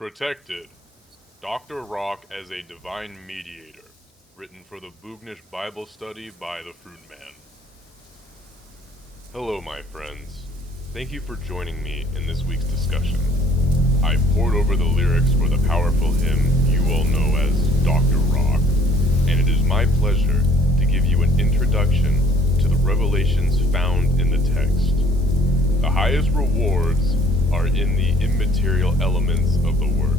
Protected, Dr. Rock as a Divine Mediator, written for the Boognish Bible Study by the Fruit Man. Hello, my friends. Thank you for joining me in this week's discussion. I pored over the lyrics for the powerful hymn you all know as Dr. Rock, and it is my pleasure to give you an introduction to the revelations found in the text. The highest rewards are in the immaterial elements of the work,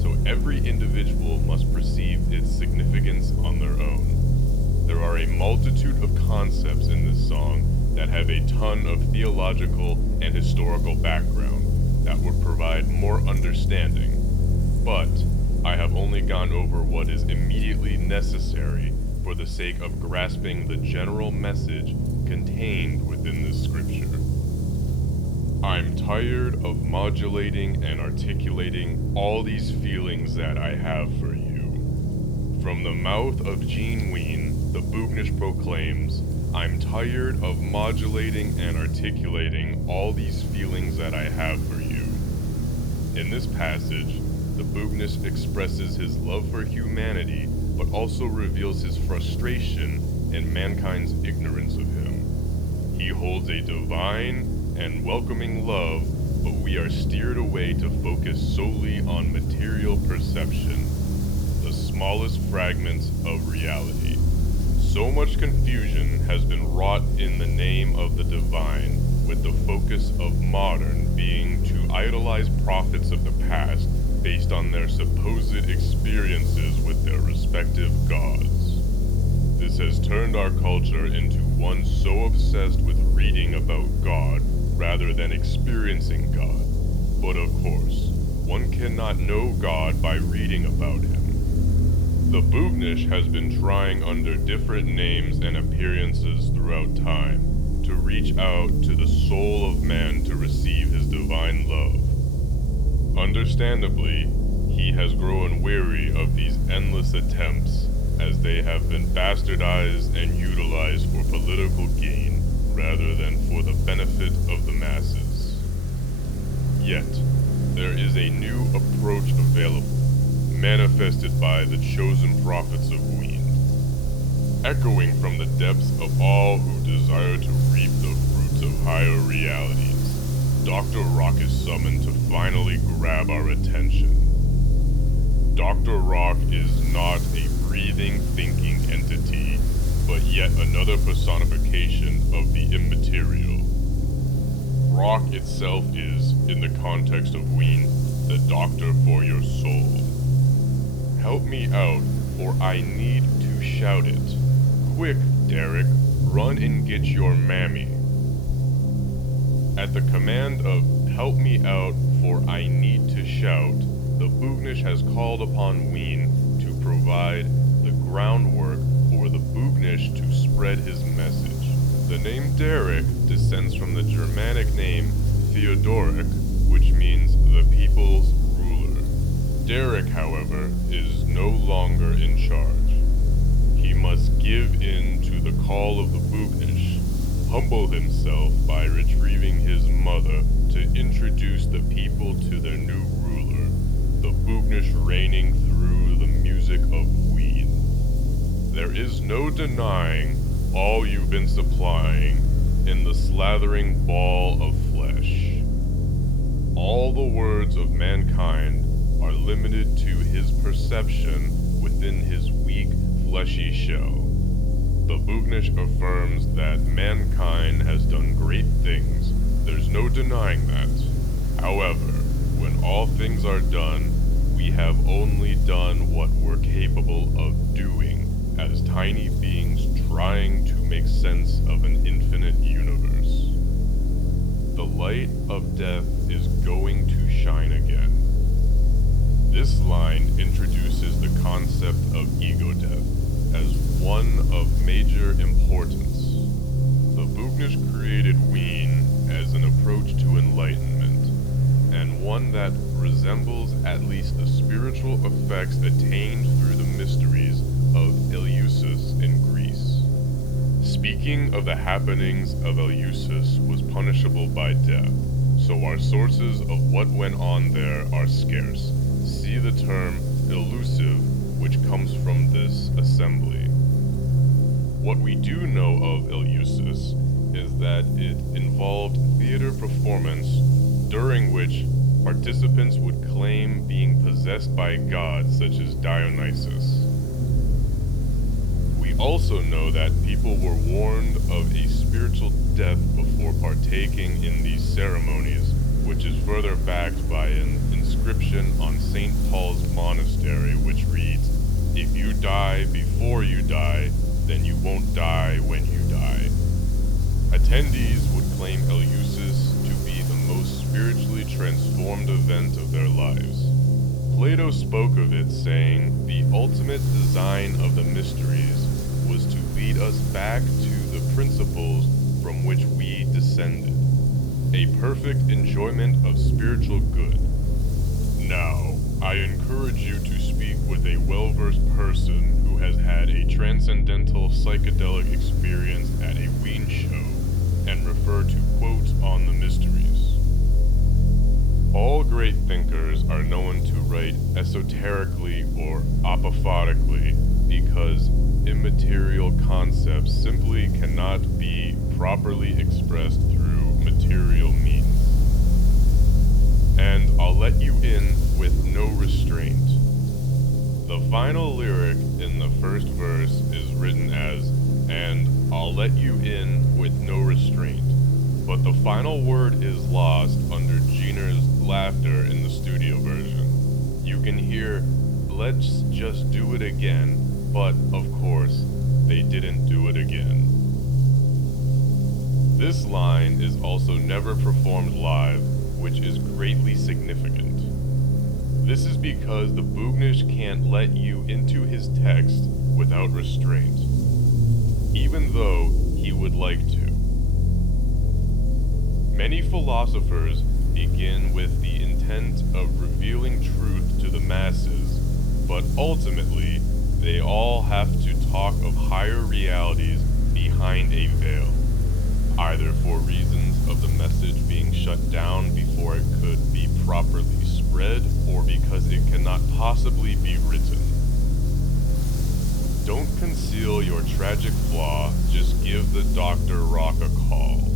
so every individual must perceive its significance on their own. There are a multitude of concepts in this song that have a ton of theological and historical background that would provide more understanding, but I have only gone over what is immediately necessary for the sake of grasping the general message contained within this scripture. I'm tired of modulating and articulating all these feelings that I have for you. From the mouth of Gene Ween, the Boognish proclaims, I'm tired of modulating and articulating all these feelings that I have for you. In this passage, the Boognish expresses his love for humanity, but also reveals his frustration in mankind's ignorance of him. He holds a divine and welcoming love, but we are steered away to focus solely on material perception, the smallest fragments of reality. So much confusion has been wrought in the name of the divine, with the focus of modern being to idolize prophets of the past based on their supposed experiences with their respective gods. This has turned our culture into one so obsessed with reading about God rather than experiencing God. But of course, one cannot know God by reading about him. The Boognish has been trying under different names and appearances throughout time to reach out to the soul of man to receive his divine love. Understandably, he has grown weary of these endless attempts as they have been bastardized and utilized for political gain rather than for the benefit of the masses. Yet, there is a new approach available, manifested by the chosen prophets of Ween. Echoing from the depths of all who desire to reap the fruits of higher realities, Dr. Rock is summoned to finally grab our attention. Dr. Rock is not a breathing, thinking entity, but yet another personification of the immaterial. Rock itself is, in the context of Ween, the doctor for your soul. Help me out, for I need to shout it. Quick, Derek, run and get your mammy. At the command of help me out, for I need to shout, the Boognish has called upon Ween to provide the groundwork for the Boognish to spread his message. The name Derek descends from the Germanic name Theodoric, which means the people's ruler. Derek, however, is no longer in charge. He must give in to the call of the Boognish, humble himself by retrieving his mother to introduce the people to their new ruler, the Boognish reigning through the music of Ween. There is no denying all you've been supplying in the slathering ball of flesh. All the words of mankind are limited to his perception within his weak, fleshy shell. The Boognish affirms that mankind has done great things. There's no denying that. However, when all things are done, we have only done what we're capable of doing as tiny beings trying to make sense of an infinite universe. The light of death is going to shine again. This line introduces the concept of ego death as one of major importance. The Boognish created Ween as an approach to enlightenment, and one that resembles at least the spiritual effects attained through the mysteries of Eleusis in Greece. Speaking of the happenings of Eleusis was punishable by death, so our sources of what went on there are scarce. See the term elusive, which comes from this assembly. What we do know of Eleusis is that it involved theater performance during which participants would claim being possessed by gods such as Dionysus. We also know that people were warned of a spiritual death before partaking in these ceremonies, which is further backed by an inscription on St. Paul's monastery which reads, "If you die before you die, then you won't die when you die." Attendees would claim Eleusis to be the most spiritually transformed event of their lives. Plato spoke of it, saying, "The ultimate design of the mysteries was to lead us back to the principles from which we descended, a perfect enjoyment of spiritual good." Now, I encourage you to speak with a well-versed person who has had a transcendental psychedelic experience at a Wien show, and refer to quotes on the mysteries. All great thinkers are known to write esoterically or apophatically because immaterial concepts simply cannot be properly expressed through material means. And I'll let you in with no restraint. The final lyric in the first verse is written as, "And I'll let you in with no restraint," but the final word is lost under Jeaner's laughter in the studio version. You can hear, "Let's just do it again," but, of course, they didn't do it again. This line is also never performed live, which is greatly significant. This is because the Boognish can't let you into his text without restraint, even though he would like to. Many philosophers begin with the intent of revealing truth to the masses, but ultimately, they all have to talk of higher realities behind a veil, either for reasons of the message being shut down before it could be properly spread, or because it cannot possibly be written. Don't conceal your tragic flaw, just give the Dr. Rock a call.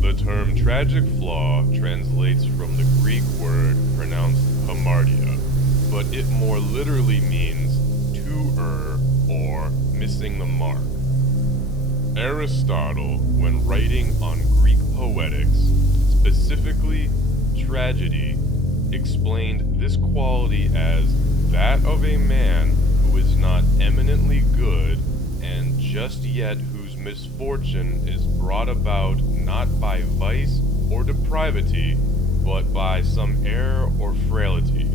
The term tragic flaw translates from the Greek word pronounced hamartia, but it more literally means to err or missing the mark. Aristotle, when writing on Greek poetics, specifically tragedy, explained this quality as that of a man who is not eminently good and just yet whose misfortune is brought about not by vice or depravity, but by some error or frailty.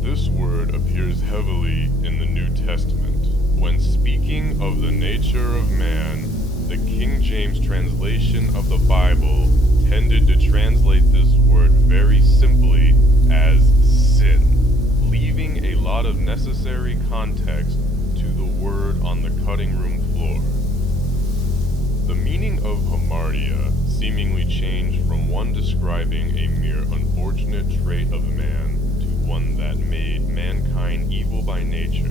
This word appears heavily in the New Testament. When speaking of the nature of man, the King James translation of the Bible tended to translate this word very simply as sin, leaving a lot of necessary context to the word on the cutting room floor. The meaning of hamartia seemingly changed from one describing a mere unfortunate trait of man to one that made mankind evil by nature,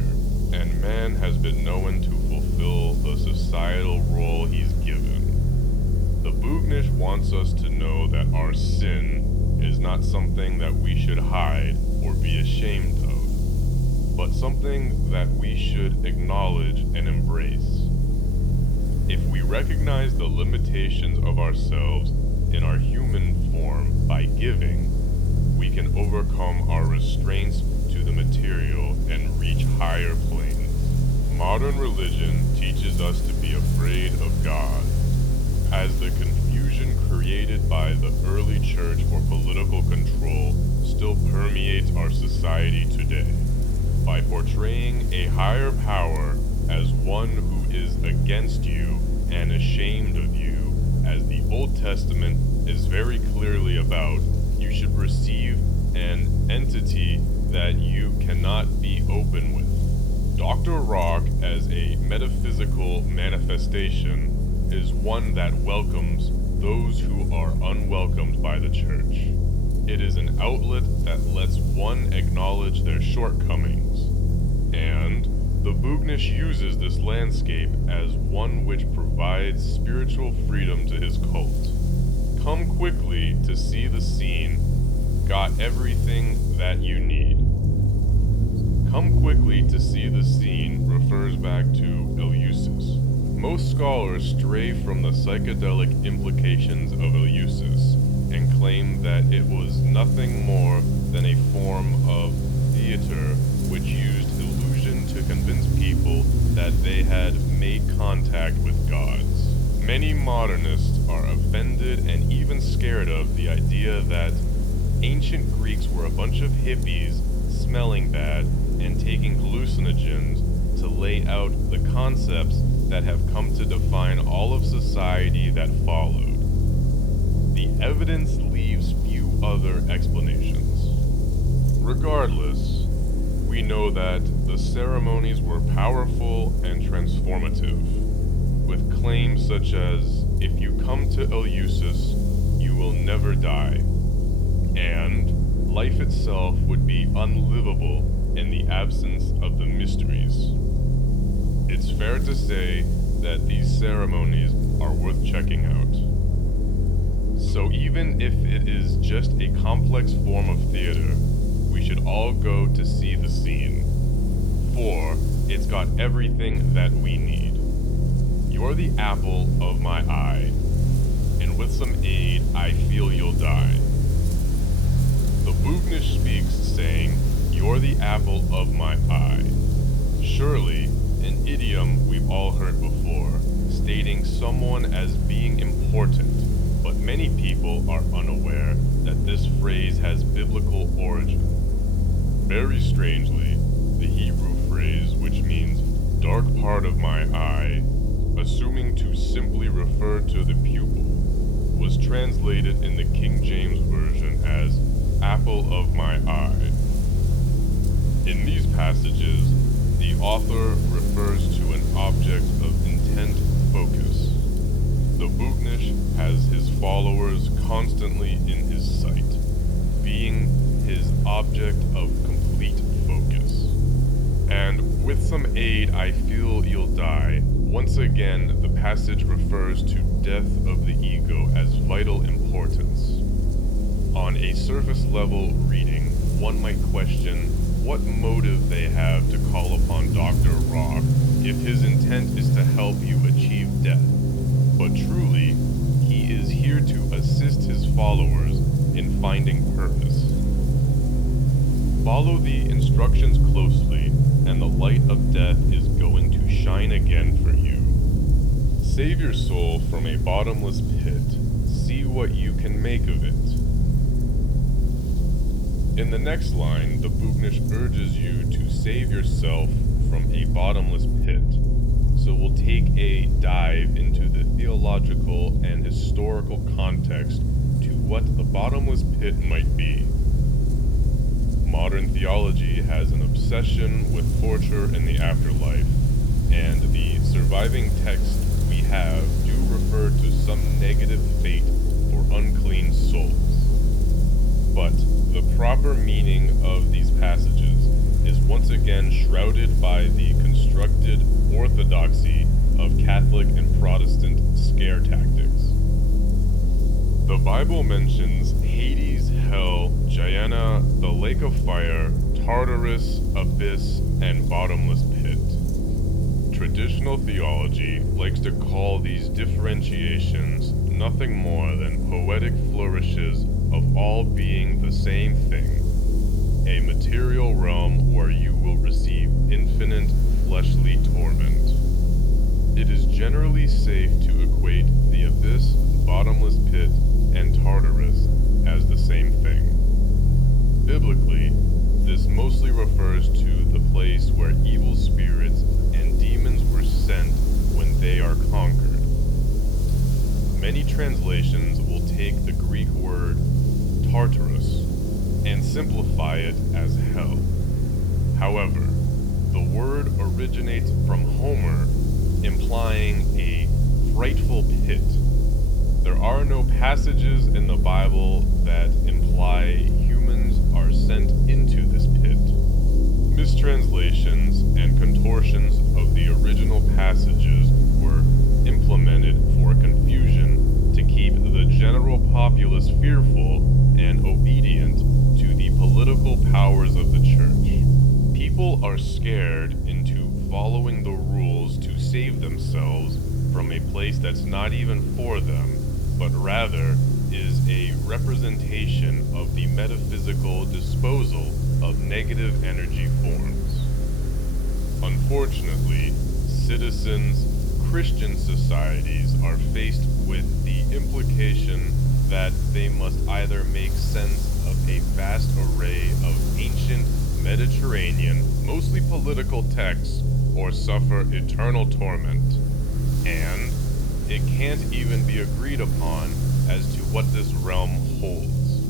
and man has been known to fulfill the societal role he's given. The Boognish wants us to know that our sin is not something that we should hide or be ashamed of, but something that we should acknowledge and embrace. If we recognize the limitations of ourselves in our human form by giving, we can overcome our restraints to the material and reach higher planes. Modern religion teaches us to be afraid of God, as the confusion created by the early church for political control still permeates our society today. By portraying a higher power as one who is against you and ashamed of you, as the Old Testament is very clearly about, you should receive an entity that you cannot be open with. Dr. Rock, as a metaphysical manifestation, is one that welcomes those who are unwelcomed by the church. It is an outlet that lets one acknowledge their shortcomings, and the Boognish uses this landscape as one which provides spiritual freedom to his cult. Come quickly to see the scene, got everything that you need. Come quickly to see the scene refers back to Eleusis. Most scholars stray from the psychedelic implications of Eleusis and claim that it was nothing more than a form of theater which used illusion to convince people that they had made contact with gods. Many modernists are offended and even scared of the idea that ancient Greeks were a bunch of hippies smelling bad and taking hallucinogens to lay out the concepts that have come to define all of society that followed. The evidence leaves few other explanations. Regardless, we know that the ceremonies were powerful and transformative, with claims such as, if you come to Eleusis, you will never die, and life itself would be unlivable in the absence of the mysteries. It's fair to say that these ceremonies are worth checking out. So even if it is just a complex form of theater, we should all go to see the scene, for it's got everything that we need. You're the apple of my eye, and with some aid, I feel you'll die. The Boognish speaks, saying, "You're the apple of my eye." Surely, an idiom we've all heard before, stating someone as being important, but many people are unaware that this phrase has biblical origin. Very strangely, the Hebrew phrase, which means dark part of my eye, assuming to simply refer to the pupil, was translated in the King James Version as apple of my eye. In these passages, the author refers to an object of intent focus. The Boognish has his followers constantly in his sight, being his object of complete focus. And with some aid, I feel you'll die. Once again, the passage refers to death of the ego as vital importance. On a surface level reading, one might question what motive they have to call upon Dr. Rock if his intent is to help you achieve death. But truly, he is here to assist his followers in finding purpose. Follow the instructions closely, and the light of death is going to shine again for you. Save your soul from a bottomless pit. See what you can make of it. In the next line, the Boognish urges you to save yourself from a bottomless pit. So we'll take a dive into the theological and historical context to what the bottomless pit might be. Modern theology has an obsession with torture in the afterlife, and the surviving texts we have do refer to some negative fate for unclean souls. But the proper meaning of these passages is once again shrouded by the constructed orthodoxy of Catholic and Protestant scare tactics. The Bible mentions Hades, hell, Gehenna, the lake of fire, Tartarus, abyss, and bottomless pit. Traditional theology likes to call these differentiations nothing more than poetic flourishes of all being the same thing, a material realm where you will receive infinite fleshly torment. It is generally safe to equate the abyss, bottomless pit, and Tartarus as the same thing. Biblically, this mostly refers to the place where evil spirits and demons were sent when they are conquered. Many translations will take the Greek word Tartarus and simplify it as hell. However, the word originates from Homer, implying a frightful pit. There are no passages in the Bible that imply humans are sent into this pit. Mistranslations and contortions of the original passages were implemented for confusion to keep the general populace fearful and obedient to the political powers of the church. People are scared into following the rules to save themselves from a place that's not even for them, but rather is a representation of the metaphysical disposal of negative energy forms. Unfortunately, citizens, Christian societies are faced with the implication that they must either make sense of a vast array of ancient Mediterranean, mostly political texts, or suffer eternal torment. And it can't even be agreed upon as to what this realm holds.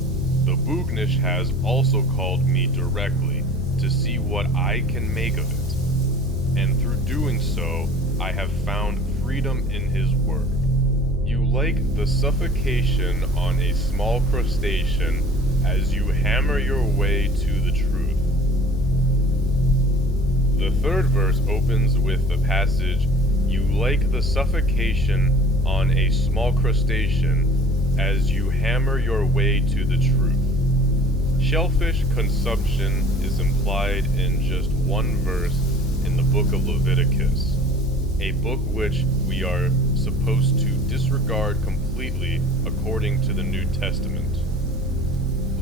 The Boognish has also called me directly to see what I can make of it, and through doing so, I have found freedom in his word. You like the suffocation on a small crustacean as you hammer your way to the truth. The third verse opens with the passage, "You like the suffocation on a small crustacean as you hammer your way to the truth." Shellfish consumption is implied in just one verse in the book of Leviticus, a book which we are supposed to disregard completely according to the New Testament.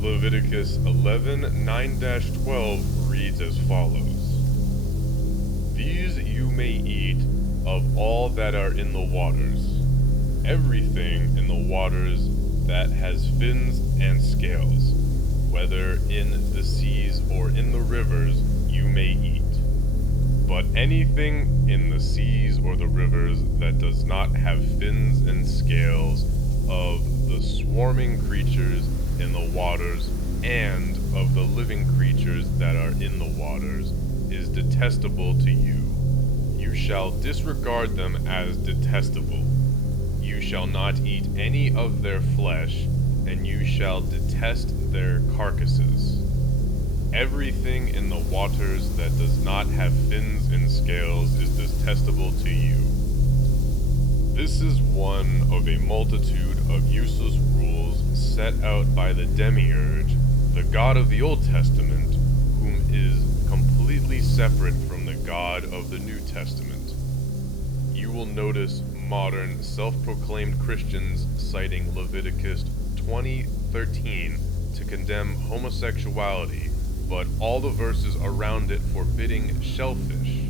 Leviticus 11:9-12 reads as follows: "These you may eat of all that are in the waters. Everything in the waters that has fins and scales, whether in the seas or in the rivers, you may eat. But anything in the seas or the rivers that does not have fins and scales, of the swarming creatures in the waters and of the living creatures that are in the waters, is detestable to you. You shall disregard them as detestable. You shall not eat any of their flesh, and you shall detest their carcasses. Everything in the waters that does not have fins and scales is detestable to you." This is one of a multitude of useless rules set out by the Demiurge, the God of the Old Testament, whom is completely separate from the God of the New Testament. You will notice modern self-proclaimed Christians citing Leviticus 20:13 to condemn homosexuality, but all the verses around it forbidding shellfish.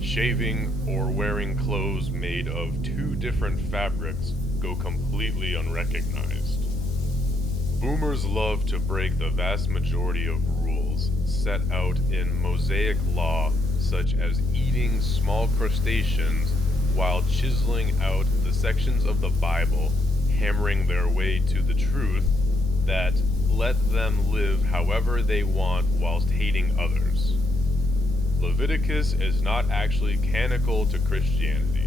Shaving or wearing clothes made of two different fabrics go completely unrecognized. Boomers love to break the vast majority of rules set out in Mosaic law, such as eating small crustaceans while chiseling out the sections of the Bible, hammering their way to the truth that let them live however they want whilst hating others. Leviticus is not actually canonical to Christianity.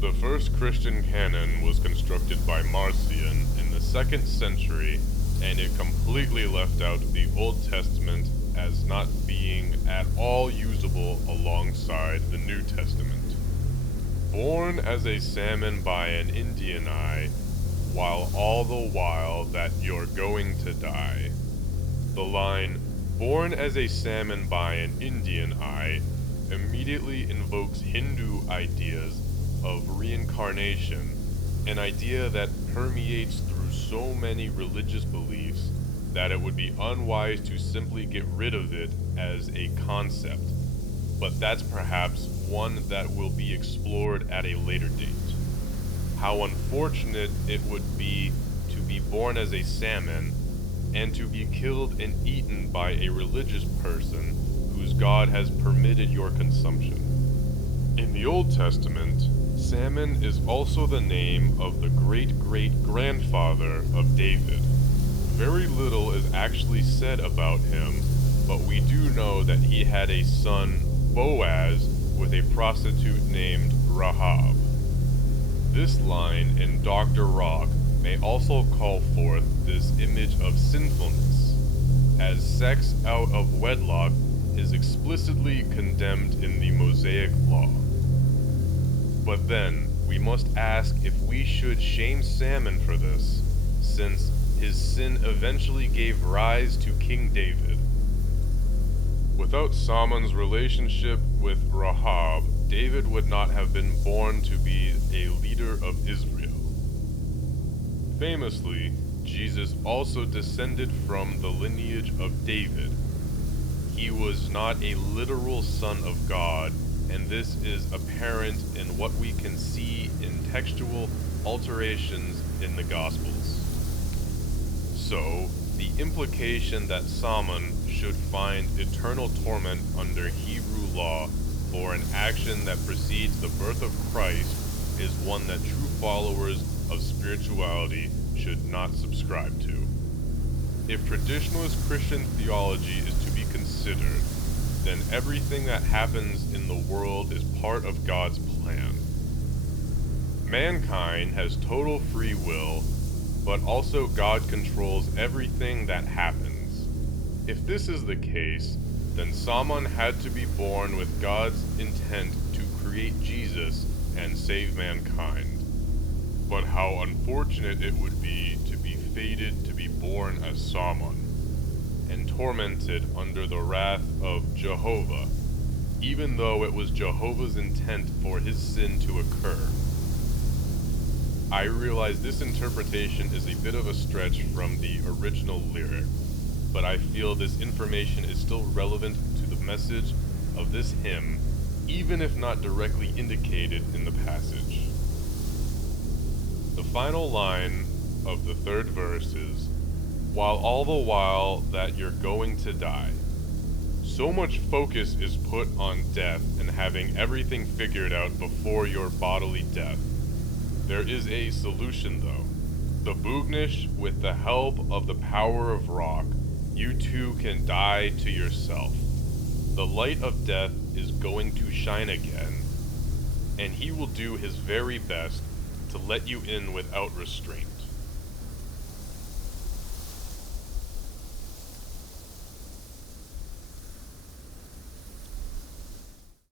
The first Christian canon was constructed by Marcion in the 2nd century, and it completely left out the Old Testament as not being at all usable alongside the New Testament. Born as a salmon by an Indian eye, while all the while that you're going to die. The line, "born as a salmon by an Indian eye," immediately invokes Hindu ideas of reincarnation, an idea that permeates through so many religious beliefs that it would be unwise to simply get rid of it as a concept, but that's perhaps one that will be explored at a later date. How unfortunate it would be to be born as a salmon and to be killed and eaten by a religious person whose God has permitted your consumption. In the Old Testament, Salmon is also the name of the great-great-grandfather of David. Very little is actually said about him, but we do know that he had a son, Boaz, with a prostitute named Rahab. This line in Dr. Rock may also call forth this image of sinfulness, as sex out of wedlock is explicitly condemned in the Mosaic Law. But then, we must ask if we should shame Salmon for this, since his sin eventually gave rise to King David. Without Salmon's relationship with Rahab, David would not have been born to be a leader of Israel. Famously, Jesus also descended from the lineage of David. He was not a literal son of God, and this is apparent in what we can see in textual alterations in the Gospels. So, the implication that Salmon should find eternal torment under Hebrew law for an action that precedes the birth of Christ is one that true followers of spirituality should not subscribe to. If traditionalist Christian theology is to be considered, then everything that happens in the world is part of God's plan. Mankind has total free will, but also God controls everything that happens. If this is the case, then Salmon had to be born with God's intent to create Jesus and save mankind. But how unfortunate it would be to be fated to be born as Salmon, and tormented under the wrath of Jehovah, even though it was Jehovah's intent for his sin to occur. I realize this interpretation is a bit of a stretch from the original lyric, but I feel this information is still relevant to the message of this hymn, even if not directly indicated in the passage. The final line of the third verse is, "While all the while that you're going to die." So much focus is put on death and having everything figured out before your bodily death. There is a solution though. The Boognish, with the help of the power of rock, you too can die to yourself. The light of death is going to shine again, and he will do his very best to let you in without restraint.